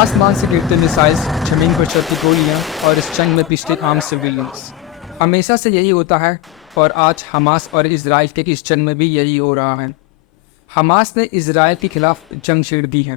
आसमान से गिरते मिसाइल्स, जमीन पर चलती गोलियां और इस जंग में पिछले आम सिविलियंस। हमेशा से यही होता है और आज हमास और इजराइल के इस जंग में भी यही हो रहा है। हमास ने इजराइल के खिलाफ जंग छेड़ दी है।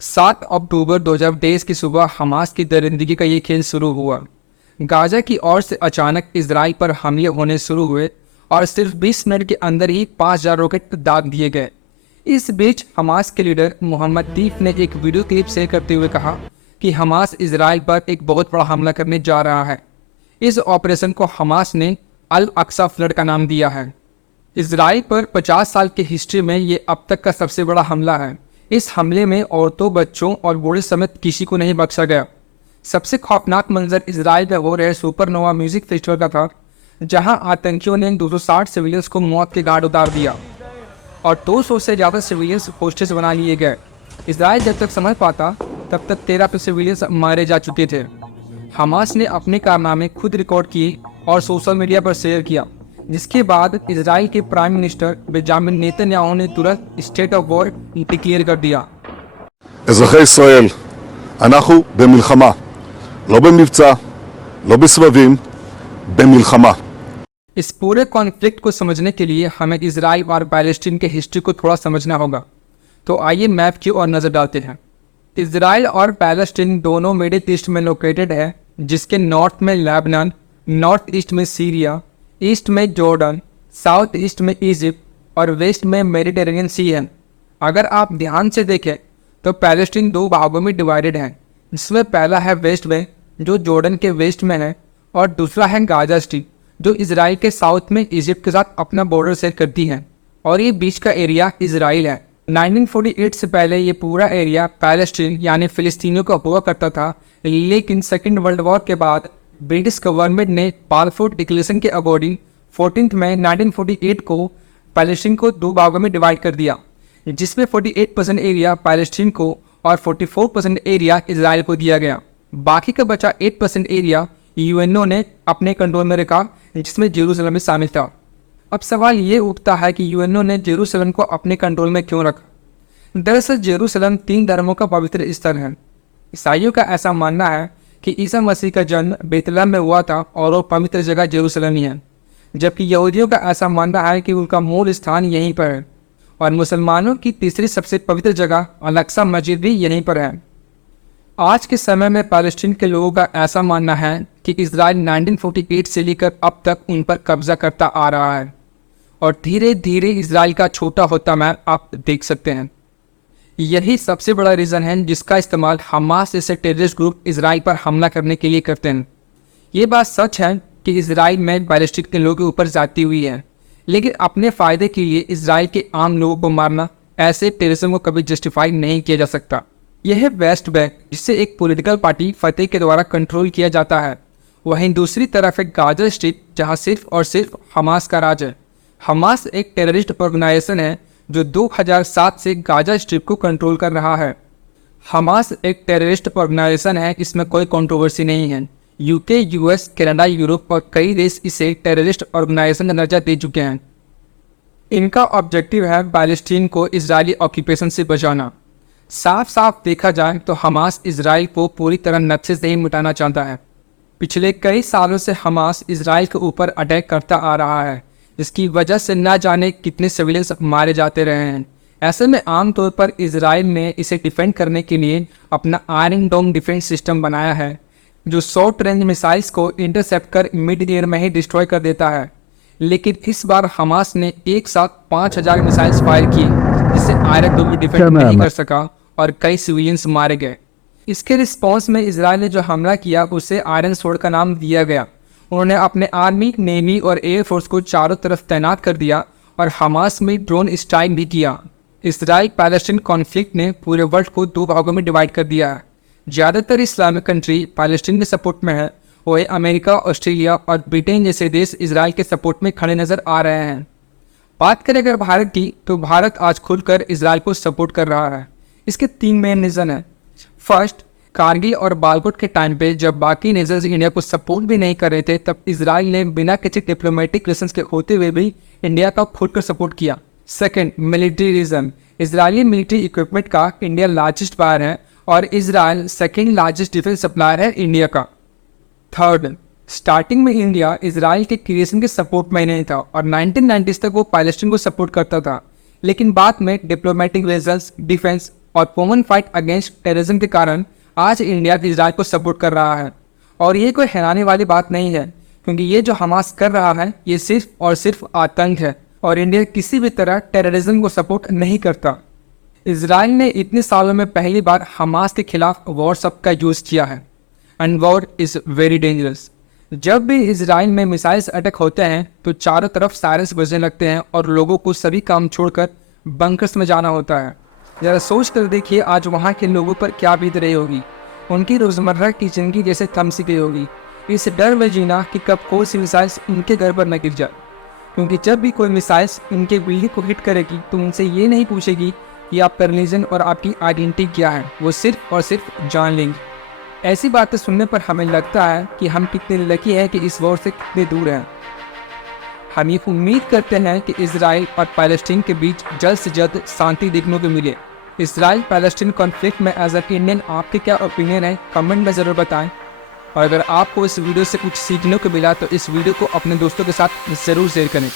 7 अक्टूबर 2023 की सुबह हमास की दरिंदगी का ये खेल शुरू हुआ। गाजा की ओर से अचानक इजराइल पर हमले होने शुरू हुए और सिर्फ 20 मिनट के अंदर ही 5000 रॉकेट दाग दिए गए। इस बीच हमास के लीडर मोहम्मद दीफ ने एक वीडियो क्लिप शेयर करते हुए कहा कि हमास इजराइल पर एक बहुत बड़ा हमला करने जा रहा है। इस ऑपरेशन को हमास ने अल अक्सा फ्लड का नाम दिया है। इजराइल पर 50 साल की हिस्ट्री में ये अब तक का सबसे बड़ा हमला है। इस हमले में औरतों, बच्चों और बूढ़े समेत किसी को नहीं बख्शा गया। सबसे खौफनाक मंजर इजराइल में हो रहे सुपरनोवा म्यूजिक फेस्टिवल का था, जहां आतंकियों ने 260 सिविलियंस को मौत के घाट उतार दिया और 200 से ज़्यादा सिविलियंस होस्टेज बना लिए गए। इजराइल जब तक समझ पाता तब तक 13 सिविलियंस मारे जा चुके थे। हमास ने अपने कारनामे खुद रिकॉर्ड किए और सोशल मीडिया पर शेयर किया, जिसके बाद इजराइल के प्राइम मिनिस्टर बेंजामिन नेतन्याहू ने तुरंत स्टेट ऑफ वॉर डिक्लेयर कर दिया। אזרחי ישראל, אנחנו במלחמה, לא במבצע, לא בסבבים, במלחמה. इस पूरे कॉन्फ्लिक्ट को समझने के लिए हमें इजराइल और पैलेस्टीन के हिस्ट्री को थोड़ा समझना होगा। तो आइए मैप की ओर नजर डालते हैं। इजराइल और पैलेस्टीन दोनों मिडिल ईस्ट में लोकेटेड है, जिसके नॉर्थ में लेबनान, नॉर्थ ईस्ट में सीरिया, ईस्ट में जॉर्डन, साउथ ईस्ट में इजिप्ट और वेस्ट में मेडिटेरेनियन सी है। अगर आप ध्यान से देखें तो पैलेस्टीन दो भागों में डिवाइडेड है, जिसमें पहला है वेस्ट में जो जॉर्डन के वेस्ट में है और दूसरा है गाजा स्ट्रिप जो इजराइल के साउथ में इजिप्ट के साथ अपना बॉर्डर शेयर करती है और ये बीच का एरिया इजराइल है। 1948 से पहले ये पूरा एरिया पैलेस्टीन यानी फिलिस्तीनियों का हुआ करता था, लेकिन सेकेंड वर्ल्ड वॉर के बाद ब्रिटिश गवर्नमेंट ने बालफोर डिक्लेरेशन के अकॉर्डिंग 14 मई 1948 को पैलेस्टीन को दो भागों में डिवाइड कर दिया, जिसमें 48% एरिया पैलेस्टीन को और 44% एरिया इजराइल को दिया गया। बाकी का बचा 8% एरिया यूएनओ ने अपने कंट्रोल में रखा, जिसमें जेरूसलम में शामिल था। अब सवाल ये उठता है कि यूएनओ ने जेरूसलम को अपने कंट्रोल में क्यों रखा। दरअसल जेरूसलम 3 धर्मों का पवित्र स्थल है। ईसाइयों का ऐसा मानना है कि ईसा मसीह का जन्म बेतलहम में हुआ था और वो पवित्र जगह जेरूसलम ही है, जबकि यहूदियों का ऐसा मानना है कि उनका मूल स्थान यहीं पर है और मुसलमानों की तीसरी सबसे पवित्र जगह अल अक्सा मस्जिद भी यहीं पर है। आज के समय में पैलेस्टीन के लोगों का ऐसा मानना है कि इजराइल 1948 से लेकर अब तक उन पर कब्जा करता आ रहा है और धीरे धीरे इजराइल का छोटा होता मैप आप देख सकते हैं। यही सबसे बड़ा रीज़न है जिसका इस्तेमाल हमास जैसे टेररिस्ट ग्रुप इजराइल पर हमला करने के लिए करते हैं। ये बात सच है कि इजराइल में पैलेस्टीन के लोगों के ऊपर जाती हुई है, लेकिन अपने फ़ायदे के लिए इजराइल के आम लोगों को मारना ऐसे टेररिज्म को कभी जस्टिफाई नहीं किया जा सकता। यह है वेस्ट बैंक, जिसे एक पॉलिटिकल पार्टी फतेह के द्वारा कंट्रोल किया जाता है। वहीं दूसरी तरफ है गाजा स्ट्रिप, जहां सिर्फ और सिर्फ हमास का राज है। हमास एक टेररिस्ट ऑर्गेनाइजेशन है जो 2007 से गाजा स्ट्रिप को कंट्रोल कर रहा है। हमास एक टेररिस्ट ऑर्गेनाइजेशन है, इसमें कोई कंट्रोवर्सी नहीं है। यूके, यूएस, कनाडा, यूरोप और कई देश इसे टेररिस्ट ऑर्गेनाइजेशन का दर्जा दे चुके हैं। इनका ऑब्जेक्टिव है पैलेस्टीन को इजरायली ऑक्यूपेशन से बचाना। साफ साफ देखा जाए तो हमास इजराइल को पूरी तरह नक्शे से ही मिटाना चाहता है। पिछले कई सालों से हमास इजराइल के ऊपर अटैक करता आ रहा है, जिसकी वजह से न जाने कितने सिविलियंस मारे जाते रहे हैं। ऐसे में आमतौर पर इजराइल ने इसे डिफेंड करने के लिए अपना आयरन डोम डिफेंस सिस्टम बनाया है, जो शॉर्ट रेंज मिसाइल्स को इंटरसेप्ट कर मिड एयर में ही डिस्ट्रॉय कर देता है। लेकिन इस बार हमास ने एक साथ 5000 मिसाइल्स फायर किए, जिससे आयरन डोम भी डिफेंड नहीं कर सका और कई सिविलियंस मारे गए। इसके रिस्पॉन्स में इजराइल ने जो हमला किया उसे आयरन स्वॉर्ड का नाम दिया गया। उन्होंने अपने आर्मी, नेवी और एयरफोर्स को चारों तरफ तैनात कर दिया और हमास में ड्रोन स्ट्राइक भी किया। इजराइल पैलेस्टीन कॉन्फ्लिक्ट ने पूरे वर्ल्ड को दो भागों में डिवाइड कर दिया है। ज़्यादातर इस्लामिक कंट्री पैलेस्टीन के सपोर्ट में है, वही अमेरिका, ऑस्ट्रेलिया और ब्रिटेन जैसे देश इजराइल के सपोर्ट में खड़े नजर आ रहे हैं। बात करें अगर भारत की, तो भारत आज खुलकर इजराइल को सपोर्ट कर रहा है। इसके 3 मेन रीज़न हैं। फर्स्ट, कारगिल और बालकोट के टाइम पे जब बाकी नेशंस इंडिया को सपोर्ट भी नहीं कर रहे थे, तब इजराइल ने बिना किसी डिप्लोमेटिक रिलेशंस के होते हुए भी इंडिया का खुद कर सपोर्ट किया। Second, military reason. Israeli military equipment का इंडिया लार्जेस्ट बायर है और Israel second largest defence supplier है इंडिया का। थर्ड, स्टार्टिंग में इंडिया इजराइल के क्रिएशन के सपोर्ट में नहीं था और 1990s तक वो पैलेस्टीन को सपोर्ट करता था, लेकिन बाद में डिप्लोमेटिक रीजंस, डिफेंस और कॉमन फाइट अगेंस्ट टेररिज्म के कारण आज इंडिया इजराइल को सपोर्ट कर रहा है। और ये कोई हैरानी वाली बात नहीं है, क्योंकि ये जो हमास कर रहा है ये सिर्फ और सिर्फ आतंक है और इंडिया किसी भी तरह टेररिज्म को सपोर्ट नहीं करता। इजराइल ने इतने सालों में पहली बार हमास के खिलाफ वॉर शब्द का यूज़ किया है and war is very dangerous. जब भी इजराइल में मिसाइल्स अटैक होते हैं तो चारों तरफ सायरन्स बजने लगते हैं और लोगों को सभी काम छोड़कर बंकर्स में जाना होता है। ज़रा सोच कर देखिए आज वहाँ के लोगों पर क्या बीत रही होगी। उनकी रोज़मर्रा की ज़िंदगी जैसे थम सी गई होगी, इस डर में जीना कि कब कौन सी मिसाइल्स उनके घर पर न गिर जाए, क्योंकि जब भी कोई मिसाइल्स उनके बिल्डिंग को हिट करेगी तो उनसे ये नहीं पूछेगी कि आपका रिलीजन और आपकी आइडेंटिटी क्या है, वो सिर्फ और सिर्फ जान लेंगे। ऐसी बातें सुनने पर हमें लगता है कि हम कितने लकी हैं कि इस वॉर से कितने दूर हैं। हम ये उम्मीद करते हैं कि इजराइल और पैलेस्टीन के बीच जल्द से जल्द शांति देखने को मिले। इजराइल पैलेस्टीन कॉन्फ्लिक्ट में एज अ इंडियन आपके क्या ओपिनियन है, कमेंट में ज़रूर बताएं। और अगर आपको इस वीडियो से कुछ सीखने को मिला तो इस वीडियो को अपने दोस्तों के साथ ज़रूर शेयर करें।